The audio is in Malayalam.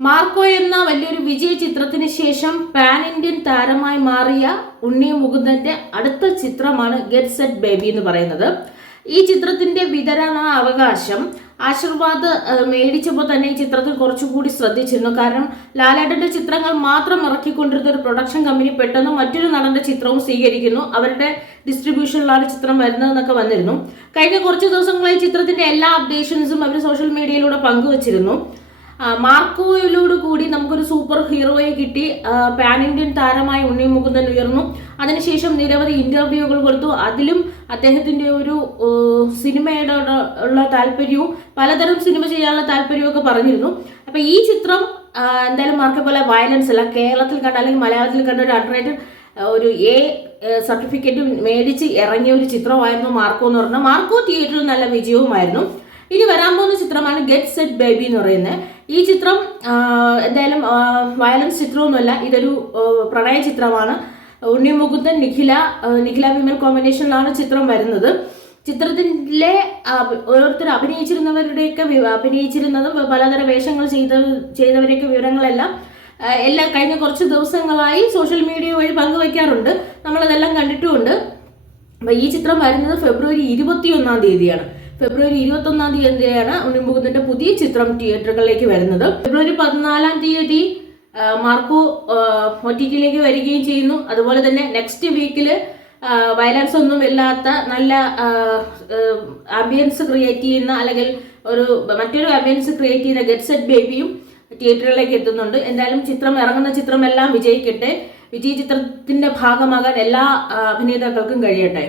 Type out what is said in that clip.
മാർക്കോ എന്ന വലിയൊരു വിജയ ചിത്രത്തിന് ശേഷം പാൻ ഇന്ത്യൻ താരമായി മാറിയ ഉണ്ണി മുകുന്ദന്റെ അടുത്ത ചിത്രമാണ് ഗെറ്റ് സെറ്റ് ബേബി എന്ന് പറയുന്നത്. ഈ ചിത്രത്തിന്റെ വിതരണ അവകാശം ആശീർവാദ് മേടിച്ചപ്പോൾ തന്നെ ഈ ചിത്രത്തിൽ കുറച്ചുകൂടി ശ്രദ്ധിച്ചിരുന്നു. കാരണം ലാലേട്ടന്റെ ചിത്രങ്ങൾ മാത്രം ഇറക്കിക്കൊണ്ടിരുന്ന ഒരു പ്രൊഡക്ഷൻ കമ്പനി പെട്ടെന്ന് മറ്റൊരു നടന്റെ ചിത്രവും സ്വീകരിക്കുന്നു, അവരുടെ ഡിസ്ട്രിബ്യൂഷനിലാണ് ചിത്രം വരുന്നതെന്നൊക്കെ വന്നിരുന്നു. കഴിഞ്ഞ കുറച്ച് ദിവസങ്ങളായി ചിത്രത്തിന്റെ എല്ലാ അപ്ഡേഷൻസും അവർ സോഷ്യൽ മീഡിയയിലൂടെ പങ്കുവച്ചിരുന്നു. മാർക്കോയിലോട് കൂടി നമുക്കൊരു സൂപ്പർ ഹീറോയെ കിട്ടി, പാൻ ഇന്ത്യൻ താരമായി ഉണ്ണി മുകുന്ദൻ ഉയർന്നു. അതിനുശേഷം നിരവധി ഇന്റർവ്യൂകൾ കൊടുത്തു. അതിലും അദ്ദേഹത്തിന്റെ ഒരു സിനിമയുടെ ഉള്ള താല്പര്യവും പലതരം സിനിമ ചെയ്യാനുള്ള താല്പര്യവും ഒക്കെ പറഞ്ഞിരുന്നു. അപ്പൊ ഈ ചിത്രം എന്തായാലും മാർക്കോ പോലെ വയലൻസ് അല്ല, കേരളത്തിൽ കണ്ട അല്ലെങ്കിൽ മലയാളത്തിൽ കണ്ട ഒരു അൺറേറ്റഡ് ഒരു സർട്ടിഫിക്കറ്റ് മേടിച്ച് ഇറങ്ങിയ ഒരു ചിത്രമായിരുന്നു മാർക്കോ എന്ന് പറഞ്ഞാൽ. മാർക്കോ തിയേറ്ററിൽ നല്ല വിജയവുമായിരുന്നു. ഇനി വരാൻ പോകുന്ന ചിത്രമാണ് ഗെറ്റ് സെറ്റ് ബേബി എന്ന് പറയുന്നത്. ഈ ചിത്രം എന്തായാലും വയലൻസ് ചിത്രമൊന്നുമല്ല, ഇതൊരു പ്രണയ ചിത്രമാണ്. ഉണ്ണി മുകുന്ദൻ നിഖില വിമൽ കോമ്പിനേഷനിലാണ് ചിത്രം വരുന്നത്. ചിത്രത്തിലെ ഓരോരുത്തർ അഭിനയിച്ചിരുന്നതും പലതരം വേഷങ്ങൾ ചെയ്തവരെയൊക്കെ വിവരങ്ങളെല്ലാം കഴിഞ്ഞ കുറച്ച് ദിവസങ്ങളായി സോഷ്യൽ മീഡിയ വഴി പങ്കുവയ്ക്കാറുണ്ട്. നമ്മളതെല്ലാം കണ്ടിട്ടുമുണ്ട്. അപ്പൊ ഈ ചിത്രം വരുന്നത് ഫെബ്രുവരി 21 ഫെബ്രുവരി 21 ഉണ്ണി മുകുന്ദന്റെ പുതിയ ചിത്രം തിയേറ്ററുകളിലേക്ക് വരുന്നത്. ഫെബ്രുവരി 14 മാർക്കോ OTT-യിലേക്ക് വരികയും ചെയ്യുന്നു. അതുപോലെ തന്നെ നെക്സ്റ്റ് വീക്കില് വയലൻസ് ഒന്നും ഇല്ലാത്ത നല്ല ആംബിയൻസ് ക്രിയേറ്റ് ചെയ്യുന്ന അല്ലെങ്കിൽ മറ്റൊരു ആംബിയൻസ് ക്രിയേറ്റ് ചെയ്യുന്ന ഗെറ്റ് സെറ്റ് ബേബിയും തിയേറ്ററുകളിലേക്ക് എത്തുന്നുണ്ട്. എന്തായാലും ഇറങ്ങുന്ന ചിത്രം എല്ലാം വിജയിക്കട്ടെ. വിജയ ചിത്രത്തിന്റെ ഭാഗമാകാൻ എല്ലാ അഭിനേതാക്കൾക്കും കഴിയട്ടെ.